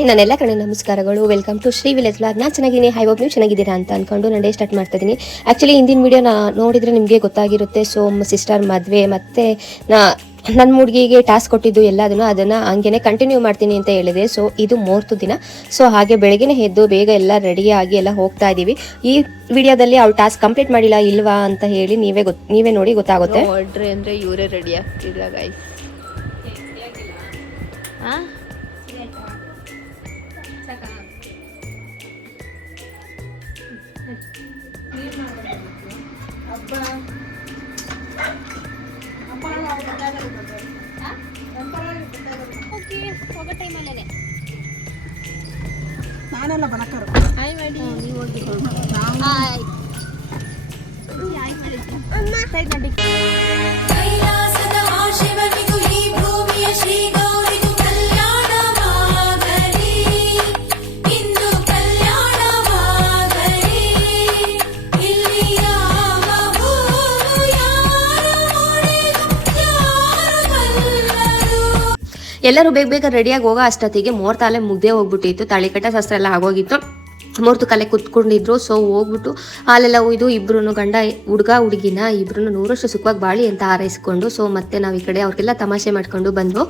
Hi, ನನ್ನೆಲ್ಲ ಕಡೆ ನಮಸ್ಕಾರಗಳು. Welcome to Shri village vlog. ನಾನು ಚೆನ್ನಾಗಿದ್ದೀನಿ. ಹೈ ಹೋಪ್ ನೀವು ಚೆನ್ನಾಗಿದ್ದೀರಾ ಅಂತ ಅಂದ್ಕೊಂಡು ನಾನು ಡೇ ಸ್ಟಾರ್ಟ್ ಮಾಡ್ತಾ ಇದ್ದೀನಿ. ಆ್ಯಕ್ಚುಲಿ ಹಿಂದಿನ ವೀಡಿಯೋ ನೋಡಿದರೆ ನಿಮಗೆ ಗೊತ್ತಾಗಿರುತ್ತೆ. ಸೊ ಸಿಸ್ಟರ್ ಮದುವೆ ಮತ್ತು ನನ್ನ ಹುಡುಗಿಗೆ ಟಾಸ್ಕ್ ಕೊಟ್ಟಿದ್ದು ಅದನ್ನು ಹಂಗೆ ಕಂಟಿನ್ಯೂ ಮಾಡ್ತೀನಿ ಅಂತ ಹೇಳಿದೆ. ಸೊ ಇದು 4th ದಿನ. ಸೊ ಹಾಗೆ ಬೆಳಗ್ಗೆ ಎದ್ದು ಬೇಗ ಎಲ್ಲ ರೆಡಿಯಾಗಿ ಎಲ್ಲ ಹೋಗ್ತಾ ಇದ್ದೀವಿ. ಈ ವಿಡಿಯೋದಲ್ಲಿ ಅವ್ಳು ಟಾಸ್ಕ್ ಕಂಪ್ಲೀಟ್ ಮಾಡಿಲ್ಲ ಇಲ್ವಾ ಅಂತ ಹೇಳಿ ನೀವೇ ನೋಡಿ ಗೊತ್ತಾಗುತ್ತೆ. ನೋಡ್ರಿ ಅಂದರೆ ಇವರೇ ರೆಡಿ ಆಗ್ತಿಲ್ಲ ಗೈಸ್. ಹಾಂ ನಾನೆಲ್ಲ ಬಣಕರು ಹಾಯ್ ಮಾಡಿ ನೀವು ಹೋಗಿ ಕೈಲಾಸದ ಶಿವನಿಗೂ ಈ ಭೂಮಿಯ ಶ್ರೀ ಗೌರಿಗೂ ಕಲ್ಯಾಣವಾಗಲಿ, ಇಂದು ಕಲ್ಯಾಣವಾಗಲಿ. ಇಲ್ಲಿ ಯಾವ ಹೂವು ಯಾರ ಹೊಡೆದು ಯಾರು ಬಲ್ಲರು. ಎಲ್ಲರೂ ಬೇಗ ರೆಡಿಯಾಗಿ ಹೋಗೋ ಅಷ್ಟೊತ್ತಿಗೆ ಮುಹೂರ್ತಾಲೆ ಮುಗ್ದೇ ಹೋಗ್ಬಿಟ್ಟಿತ್ತು. ತಾಳಿಕಟ್ಟ ಶಾಸ್ತ್ರ ಎಲ್ಲ ಆಗೋಗಿತ್ತು. ಮುಹೂರ್ತ ಕಾಲೆ ಕುತ್ಕೊಂಡಿದ್ರು. ಸೊ ಹೋಗ್ಬಿಟ್ಟು ಹಾಲೆಲ್ಲ ಉಯ್ದು ಇಬ್ರು ಗಂಡ ಹುಡುಗಿನ ಇಬ್ರು 100 ವರ್ಷ ಸುಖವಾಗಿ ಬಾಳಿ ಅಂತ ಹಾರೈಸ್ಕೊಂಡು ಸೊ ಮತ್ತೆ ನಾವು ಈ ಕಡೆ ಅವ್ರಿಗೆಲ್ಲ ತಮಾಷೆ ಮಾಡ್ಕೊಂಡು ಬಂದ್ವು.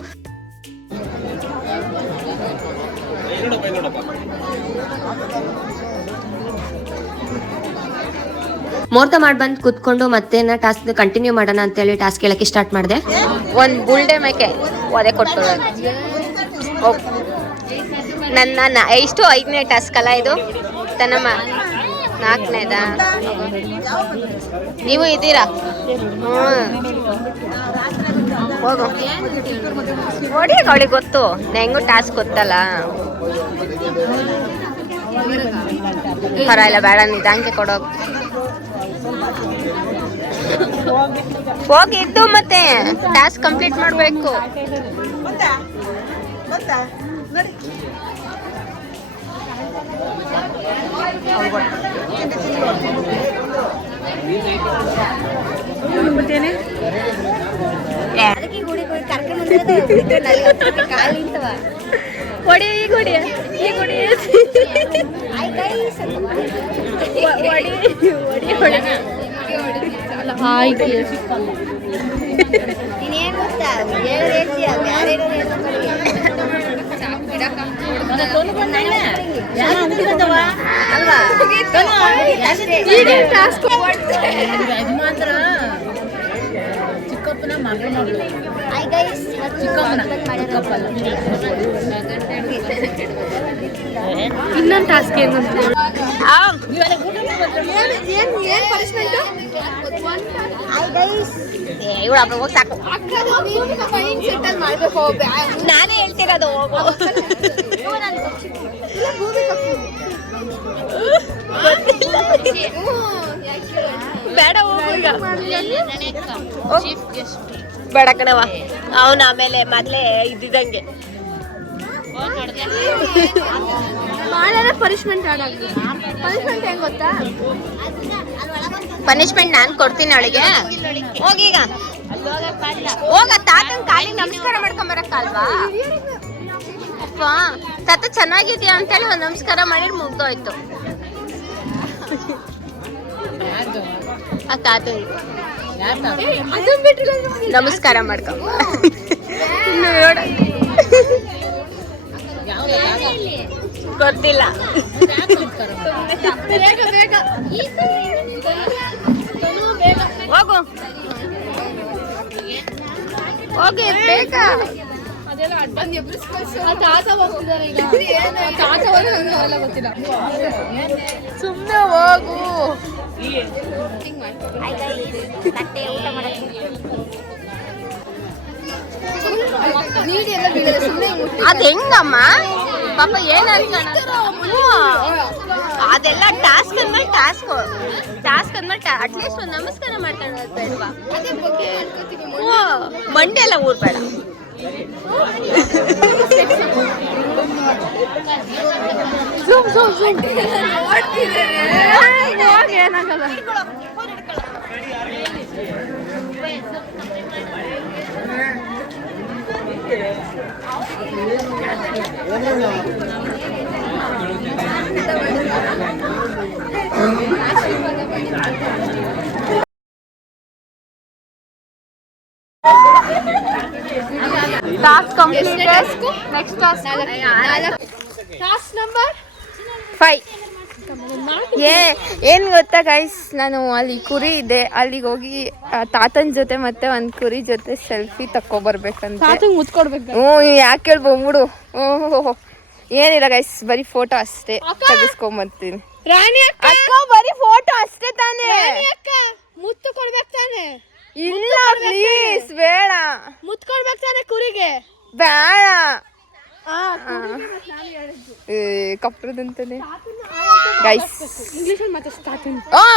ಮುಹೂರ್ತ ಮಾಡಿ ಬಂದು ಕುತ್ಕೊಂಡು ಮತ್ತೆ ಟಾಸ್ಕ್ ಕಂಟಿನ್ಯೂ ಮಾಡೋಣ ಅಂತೇಳಿ ಟಾಸ್ಕ್ ಹೇಳಕ್ಕೆ ಸ್ಟಾರ್ಟ್ ಮಾಡಿದೆ. ಒಂದು ಬುಲ್ಡೆ ಮೇಕೆ ಒದೆ ಕೊಟ್ಟು ನನ್ನ ಎಷ್ಟು 5ನೇ ಟಾಸ್ಕ್ ಅಲ್ಲ ಇದು ತನ್ನಮ್ಮ? 4ನೇದಾ? ನೀವು ಇದ್ದೀರಾ? ಹೋಗು ನೋಡಿ, ಅವಳಿಗೆ ಗೊತ್ತು, ಹೆಂಗೂ ಟಾಸ್ಕ್ ಗೊತ್ತಲ್ಲ. ಪರ ಇಲ್ಲ, ಬೇಡ, ನಿಧಾನಕ್ಕೆ ಕೊಡೋದು. ಹೋಗಿದ್ದು ಮತ್ತೆ ಟಾಸ್ಕ್ ಕಂಪ್ಲೀಟ್ ಮಾಡಬೇಕು. ಚಿಕ್ಕಪ್ಪನ ಮಗನ ಇನ್ನೊಂದು ಟಾಸ್ಕ್ ಏನು ಸಾಕು, ನಾನೇ ಹೇಳ್ತಿರೋದು. ಹೋಗು, ಬೇಡ, ಬೇಡ ಕಣವ. ಅವನು ಆಮೇಲೆ ಮೊದಲೇ ಇದ್ದಿದ್ದಂಗೆ ಪನಿಷ್ಮೆಂಟ್ ನಾನು ಕೊಡ್ತೀನಿ ಅವಳಿಗೆ. ಹೋಗೀಗ ಹೋಗ, ತಾತನ ಕಾಲಿಗೆ ನಮಸ್ಕಾರ ಮಾಡ್ಕೊಂಬರಕ್ಕಲ್ವಾ? ಅಪ್ಪ ತಾತ ಚೆನ್ನಾಗಿದ್ಯಾ ಅಂತೇಳಿ ಒಂದು ನಮಸ್ಕಾರ ಮಾಡಿದ್ರೆ ಮುಗ್ದೋಯ್ತು. ಆ ತಾತ ನಮಸ್ಕಾರ ಮಾಡ್ಕೊಂಬ. ಗೊತ್ತಿಲ್ಲ, ಹೋಗು ಹೋಗಿ ಬೇಗ. ಸುಮ್ಮನೆ ಹೋಗು. ಅದ್ ಹೆಂಗಮ್ಮ ಪಾಪ ಏನ್ ಅನ್ಕೋಣ. ಅದೆಲ್ಲ ಟಾಸ್ಕ್ ಅಂದ್ಮೇಲೆ ಟಾಸ್ಕ್ ಅಂದ್ಮೇಲೆ ಅಟ್ಲೀಸ್ಟ್ ಒಂದು ನಮಸ್ಕಾರ ಮಾಡ್ಕೊಳ್ಳೋದು ಬೇಡವಾ? ಮಂಡೆ ಎಲ್ಲ ಊರ್ಬೇಡ. ಏನಾಗಲ್ಲ. Task completed. Next task number 5. ಏನ್ ಗೊತ್ತಾ ಗೈಸ್, ನಾನು ಅಲ್ಲಿ ಕುರಿ ಇದೆ, ಅಲ್ಲಿಗೆ ಹೋಗಿ ತಾತನ ಜೊತೆ ಮತ್ತೆ ಒಂದ್ ಕುರಿ ಜೊತೆ ಸೆಲ್ಫಿ ತಕ್ಕೊಬರ್ಬೇಕಂತ. ಮುತ್ಕೊಡ್ಬೇಕು. ಯಾಕೆ ಹೇಳಿ ಬಂದ್ಬಿಡು. ಏನಿಲ್ಲ ಗೈಸ್, ಬರೀ ಫೋಟೋ ಅಷ್ಟೇ ತೆಗಿಸ್ಕೊಂಬರ್ತೀನಿ. ರಾಣಿ ಅಕ್ಕ ಬರೀ ಫೋಟೋ ಅಷ್ಟೇ ತಾನೇ. ಅಕ್ಕ ಮುತ್ತು ಕೊಡ್ಬೇಕು ತಾನೆ. ಇಲ್ಲ ಪ್ಲೀಸ್ ಬೇಡ. ಮುತ್ತು ಕೊಡ್ಬೇಕು ತಾನೆ ಕುರಿಗೆ. ಬೇಡ. ಕಪ್ರದಂತಾನೆ ಗೈಸ್. ಇಂಗ್ಲಿಷಲ್ಲಿ ಮಾತಾಡ್ಸಿ.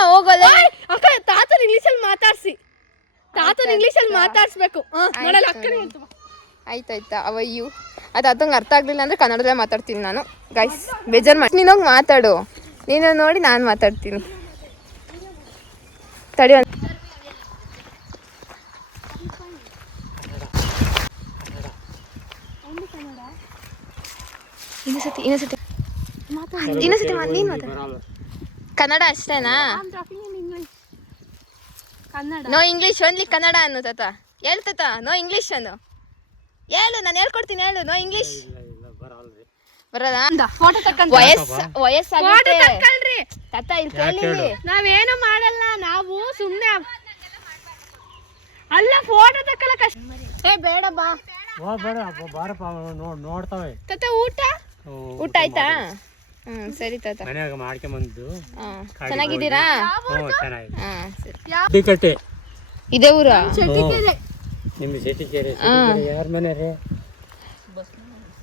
ಹೋಗೋಲ್ಲ ಅಕ್ಕ ತಾತನ ಇಂಗ್ಲಿಷಲ್ಲಿ ಮಾತಾಡ್ಸಿ. ತಾತನ ಇಂಗ್ಲಿಷಲ್ಲಿ ಮಾತಾಡ್ಸ್ಬೇಕು. ನೋಡಲ್ಲ ಅಕ್ಕನೇ ಅಂತ. ಆಯ್ತಾಯ್ತಾ ಅವಯ್ಯು ಅದು ಅದಂಗೆ ಅರ್ಥ ಆಗ್ಲಿಲ್ಲ ಅಂದ್ರೆ ಕನ್ನಡದಲ್ಲೇ ಮಾತಾಡ್ತೀನಿ ನಾನು ಗೈಸ್. ಬೇಜಾರು ಮಾಡಿ ನೀನೋಗಿ ಮಾತಾಡು. ನೀನು ನೋಡಿ ನಾನು ಮಾತಾಡ್ತೀನಿ. ತಡಿ ಇನ್ನೊಂದ್ಸತಿ ನೀನು ಮಾತಾಡು. ಕನ್ನಡ ಅಷ್ಟೇನಾ? ನೋ ಇಂಗ್ಲೀಷ್ ಓನ್ಲಿ ಕನ್ನಡ ಅನ್ನು ತಾತ. ಹೇಳು ತಾತ, ನೋ ಇಂಗ್ಲೀಷ್ ಅನ್ನು ಹೇಳು. ನಾನು ಹೇಳ್ಕೊಡ್ತೀನಿ, ಹೇಳು. ನೋ ಇಂಗ್ಲೀಷ್ ಬರಲ್ಲ. ವಯಸ್ಸಾಗಿ ತಾತ ಇಲ್ಲಿ ಕೇಳಿ. ನಾವೇನು ಮಾಡಲ್ಲ, ನಾವು ಸುಮ್ಮನೆ ಅಲ್ಲ ಫೋಟೋ ತಕ್ಕಲ್ಲ ಕಷ್ಟ. ಬೇಡ ಬಾ ನೋಡ್ತಾವೆ. ತಾತ ಊಟ ಆಯ್ತಾ? ಸರಿ ತಾತ. ಮನ್ಯಾಗ ಮಾಡ್ಕೊಂಬಂದು. ಚೆನ್ನಾಗಿದ್ದೀರಾ? ಸರಿ. ಕಟ್ಟೆ ಇದೇ ಊರ? ನಿಮ್ದು ಶೆಟ್ಟಿಕೆರೆ. ಯಾರ ಮನೆ ರೀ?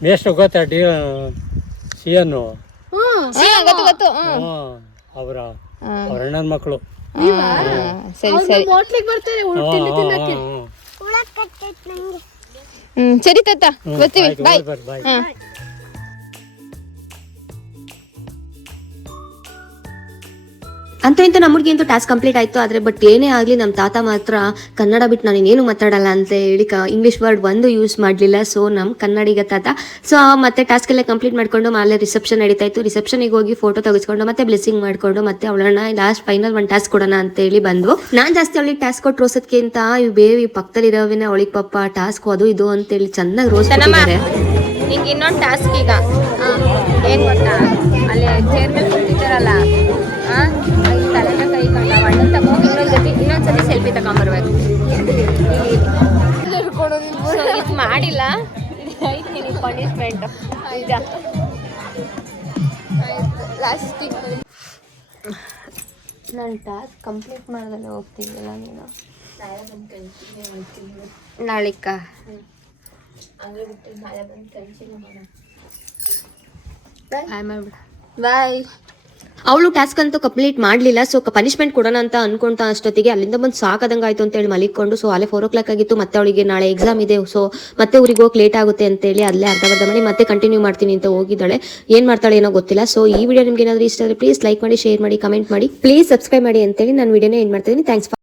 ಮೇಷ್ಟು ಗೊತ್ತಾ? ಸಿಯನ್ನು ಗೊತ್ತು. ಅವರ ಅಣ್ಣನ ಮಕ್ಕಳು. ಸರಿ ಸರಿ. ಹೋಟ್ಲಿಗೆ ಬರ್ತಾರೆ ತಿನ್ನಕ್ಕೆ. ಸರಿ ತಾತ, ಬರ್ತೀವಿ. ಬಾಯ್. ಬಾಯ್. ಅಂತೂ ಇಂತ ನಮ್ಮ ಹುಡುಗಿ ಅಂತೂ ಟಾಸ್ಕ್ ಕಂಪ್ಲೀಟ್ ಆಯಿತು. ಆದರೆ ಬಟ್ ಏನೇ ಆಗಲಿ ನಮ್ಮ ತಾತ ಮಾತ್ರ ಕನ್ನಡ ಬಿಟ್ಟು ನಾನು ಇನ್ನೇನು ಮಾತಾಡಲ್ಲ ಅಂತ ಹೇಳಿ ಇಂಗ್ಲೀಷ್ ವರ್ಡ್ ಒಂದು ಯೂಸ್ ಮಾಡಲಿಲ್ಲ. ಸೊ ನಮ್ಮ ಕನ್ನಡಿಗ ತಾತ. ಸೊ ಮತ್ತೆ ಟಾಸ್ಕ್ ಎಲ್ಲ ಕಂಪ್ಲೀಟ್ ಮಾಡಿಕೊಂಡು ಮೇಲೆ ರಿಸೆಪ್ಷನ್ ನಡೀತಾ ಇತ್ತು. ರಿಸೆಪ್ಷನಿಗೆ ಹೋಗಿ ಫೋಟೋ ತೆಗೆಸ್ಕೊಂಡು ಮತ್ತೆ ಬ್ಲೆಸ್ಸಿಂಗ್ ಮಾಡಿಕೊಂಡು ಮತ್ತೆ ಅವಳನ್ನ ಲಾಸ್ಟ್ ಫೈನಲ್ ಒಂದು ಟಾಸ್ಕ್ ಕೊಡೋಣ ಅಂತ ಹೇಳಿ ಬಂದ್ವು. ನಾನು ಜಾಸ್ತಿ ಅವಳಿಗೆ ಟಾಸ್ಕ್ ಕೊಟ್ಟು ರೋಸೋದಕ್ಕಿಂತ ಇವು ಬೇವಿ ಪಕ್ಕದಲ್ಲಿರೋವಿನ ಅವಳಿಗೆ ಪಾಪ ಟಾಸ್ಕ್ ಅದು ಇದು ಅಂತೇಳಿ ಚೆನ್ನಾಗಿ ರೋಸ್ ಕೊಟ್ಟಿದ್ದಾರೆ. ನಿಂಗೆ ಇನ್ನೊಂದು ಟಾಸ್ಕ್ ಈಗ ಏನು ಗೊತ್ತಾ, ಅಲ್ಲಿ ಚೇರ್ ಮೇಲೆ ಕೂತಿದ್ದಾರಲ್ಲ, ತಲೆನ ಕೈ ಕಂಡ ಅಣ್ಣ ತಗೊಂಡು ಇನ್ನೊಂದ್ಸತಿ ಸೆಲ್ಫಿ ತಗೊಂಬರ್ಬೇಕು. ಇದು ಮಾಡಿಲ್ಲ, ಇದು ಪನಿಷ್ಮೆಂಟ್. ನಿಜ. ಲಾಸ್ಟಿಗೆ ನಾನು ಟಾಸ್ಕ್ ಕಂಪ್ಲೀಟ್ ಮಾಡ್ದಲ್ಲ ಹೋಗ್ತಿದ್ದಲ್ಲ ನೀನು. ನಾಳಿಕ ಹಂಗೆ ಬಿಟ್ಟು ನಾಳೆ ಬಂದು ಕಂಟಿನ್ಯೂ ಮಾಡೋಣ. ಬಾಯ್ ಮಾಡ್ಬಿಡ. ಬಾಯ್. ಅವಳು ಟಾಸ್ಕ್ ಅಂತೂ ಕಂಪ್ಲೀಟ್ ಮಾಡಲಿಲ್ಲ. ಸೊ ಪನಿಷ್ಮೆಂಟ್ ಕೊಡೋಣ ಅಂತ ಅನ್ಕೊಂತ ಅಷ್ಟೊತ್ತಿಗೆ ಅಲ್ಲಿಂದ ಬಂದು ಸಾಕಾದಂಗೆ ಆಯ್ತು ಅಂತೇಳಿ ಮಲಿಕೊಂಡು. ಸೊ ಅಲ್ಲೇ 4 o'clock ಆಗಿತ್ತು. ಮತ್ತೆ ಅವಳಿಗೆ ನಾಳೆ ಎಕ್ಸಾಮ್ ಇದೆ. ಸೊ ಮತ್ತೆ ಊರಿಗೆ ಹೋಗಿ ಲೇಟ್ ಆಗುತ್ತೆ ಅಂತೇಳಿ ಅಲ್ಲೇ ಅರ್ಧ ಮಾಡಿ ಮತ್ತೆ ಕಂಟಿನ್ಯೂ ಮಾಡ್ತೀನಿ ಅಂತ ಹೋಗಿದ್ದಾಳೆ. ಏನು ಮಾಡ್ತಾಳೆ ಏನೋ ಗೊತ್ತಿಲ್ಲ. ಸೊ ಈ ವಿಡಿಯೋ ನಿಮ್ಗೆ ಏನಾದರೂ ಇಷ್ಟ ಆದರೆ ಪ್ಲೀಸ್ ಲೈಕ್ ಮಾಡಿ, ಶೇರ್ ಮಾಡಿ, ಕಮೆಂಟ್ ಮಾಡಿ, ಪ್ಲೀಸ್ ಸಬ್ಸ್ಕ್ರೈಬ್ ಮಾಡಿ ಅಂತೇಳಿ ನಾನು ವಿಡಿಯೋನ ಏನು ಮಾಡ್ತಿದ್ದೀನಿ. ಥ್ಯಾಂಕ್ಸ್.